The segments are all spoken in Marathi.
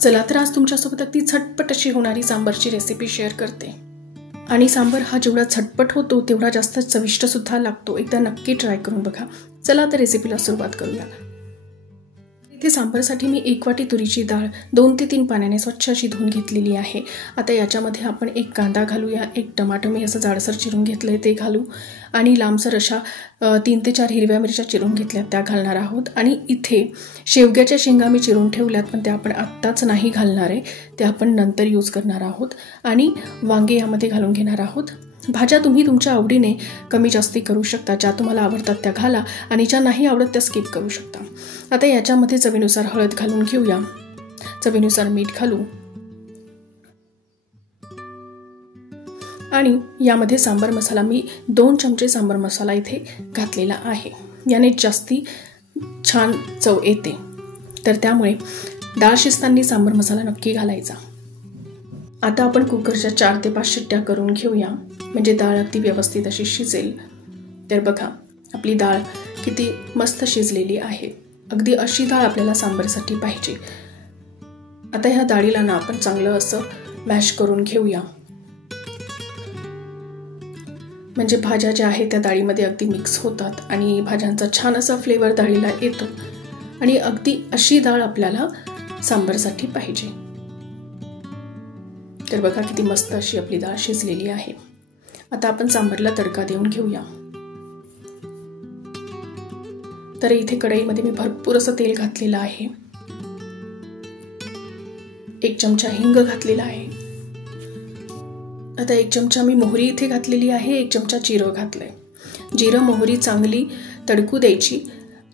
चला तर आज तुमच्यासोबत अगदी झटपट अशी होणारी सांबरची रेसिपी शेअर करते। आणि सांबर हा जेवढा झटपट होतो तेवढा जास्त चविष्ट सुद्धा लागतो। एकदा नक्की ट्राय करून बघा। चला तर रेसिपीला सुरुवात करूया। इथे सांबरसाठी मी 1 वाटी तुरीची डाळ 2 ते 3 पाण्याने स्वच्छ अशी धुवून घेतलेली आहे। आता याच्यामध्ये आपण 1 कांदा घालूया, 1 टमाटर मी असं जाडसर चिरून घेतलंय ते घालू आणि लांबसर अशा 3 ते 4 हिरव्या मिरच्या चिरून घेतल्यात त्या घालणार आहोत। आणि इथे शेवग्याच्या शेंगा मी चिरून ठेवल्यात पण त्या आपण आत्ताच नाही घालणार आहे, ते आपण नंतर यूज करणार आहोत। आणि वांगे यामध्ये घालून घेणार आहोत। भाज्या तुम्ही तुमच्या आवडीने कमी जास्ती करू शकता, ज्या तुम्हाला आवडतात त्या घाला आणि ज्या नाही आवडत त्या स्किप करू शकता। आता याच्यामध्ये चवीनुसार हळद घालून घेऊया, चवीनुसार मीठ घालू आणि यामध्ये सांबर मसाला मी 2 चमचे सांबर मसाला इथे घातलेला आहे। याने जास्ती छान चव येते, तर त्यामुळे डाळ शिजताना सांबर मसाला नक्की घालायचा। आता आपण कुकरच्या 4 ते 5 शिट्ट्या करून घेऊया, म्हणजे डाळ अगदी व्यवस्थित अशी शिजेल। तर बघा आपली डाळ किती मस्त शिजलेली आहे। अगदी अशी डाळ आपल्याला सांबरसाठी पाहिजे। आता ह्या डाळीला ना आपण चांगलं असं मॅश करून घेऊया, म्हणजे भाज्या ज्या आहेत त्या डाळीमध्ये अगदी मिक्स होतात आणि भाज्यांचा छान असा फ्लेवर डाळीला येतो। आणि अगदी अशी डाळ आपल्याला सांबरसाठी पाहिजे। तर बघा किती मस्त अशी आपली डाळ शिजलेली आहे। आता आपण सांबरला तडका देऊन घेऊया। तर इथे कढईमध्ये मी भरपूर असं तेल घातलेलं आहे। 1 चमचा हिंग घातलेला आहे। आता 1 चमचा मी मोहरी इथे घातलेली आहे, 1 चमचा जिरं घातलंय। जिरं मोहरी चांगली तडकू द्यायची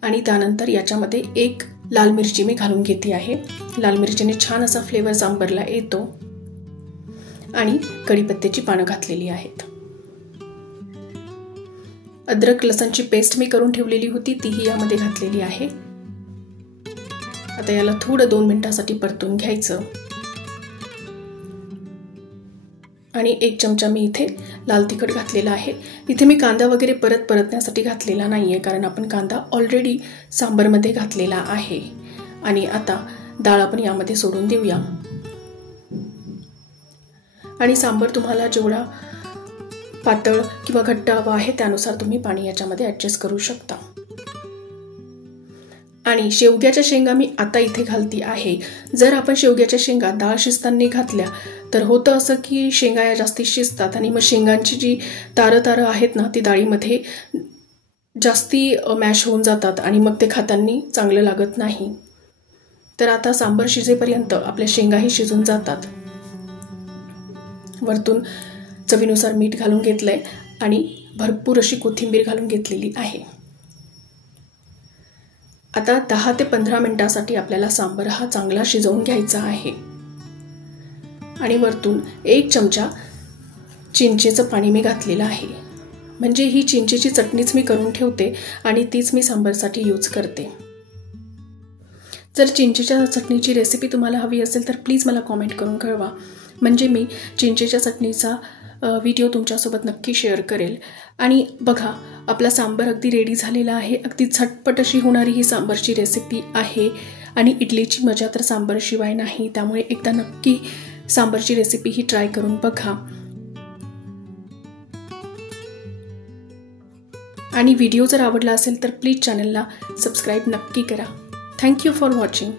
आणि त्यानंतर याच्यामध्ये 1 लाल मिरची मी घालून घेते आहे। लाल मिरचीने छान असा फ्लेवर सांबरला येतो। आणि कढीपत्त्याची पानं घातलेली आहेत। अद्रक लसणची पेस्ट मी करून ठेवलेली होती, तीही यामध्ये घातलेली आहे। आता याला थोडं 2 मिनिटांसाठी परतून घ्यायचं आणि 1 चमचा मी इथे लाल तिखट घातलेला आहे। इथे मी कांदा वगैरे परतण्यासाठी घातलेला नाहीये, कारण आपण कांदा ऑलरेडी सांबरमध्ये घातलेला आहे। आणि आता डाळ आपण यामध्ये सोडून देऊया आणि सांबर तुम्हाला जेवढा पातळ किंवा घट्ट हवा आहे त्यानुसार तुम्ही पाणी याच्यामध्ये ॲडजस्ट करू शकता। आणि शेवग्याच्या शेंगा मी आता इथे घालती आहे। जर आपण शेवग्याच्या शेंगा डाळ शिजताना घातल्या तर होतं असं की शेंगा या जास्ती शिजतात आणि मग शेंगांची जी तारं आहेत ना ती डाळीमध्ये जास्ती मॅश होऊन जातात आणि मग ते खाताना चांगलं लागत नाही। तर आता सांबर शिजेपर्यंत आपल्या शेंगाही शिजून जातात। वरतून चवीनुसार मीठ घालून घेतलंय आणि भरपूर अशी कोथिंबीर घालून घेतलेली आहे। आता 10 ते 15 मिनिटांसाठी आपल्याला सांबर हा चांगला शिजवून घ्यायचा आहे। आणि वरतून 1 चमचा चिंचेचं पाणी मी घातलेलं आहे, म्हणजे ही चिंचेची चटणीच मी करून ठेवते आणि तीच मी सांबरसाठी यूज करते। जर चिंचेच्या चटणीची रेसिपी तुम्हाला हवी असेल तर प्लीज मला कमेंट करून कळवा, म्हणजे मी चिंचेच्या चटणीचा व्हिडिओ तुमच्यासोबत नक्की शेअर करेल। आणि बघा आपला सांबर अगदी रेडी झालेला आहे। अगदी झटपट अशी होणारी ही सांबरची रेसिपी आहे आणि इडलीची मजा तर सांबरशिवाय नाही, त्यामुळे एकदा नक्की सांबरची रेसिपी ही ट्राय करून बघा। आणि व्हिडिओ जर आवडला असेल तर प्लीज चॅनलला सबस्क्राईब नक्की करा। Thank you for watching.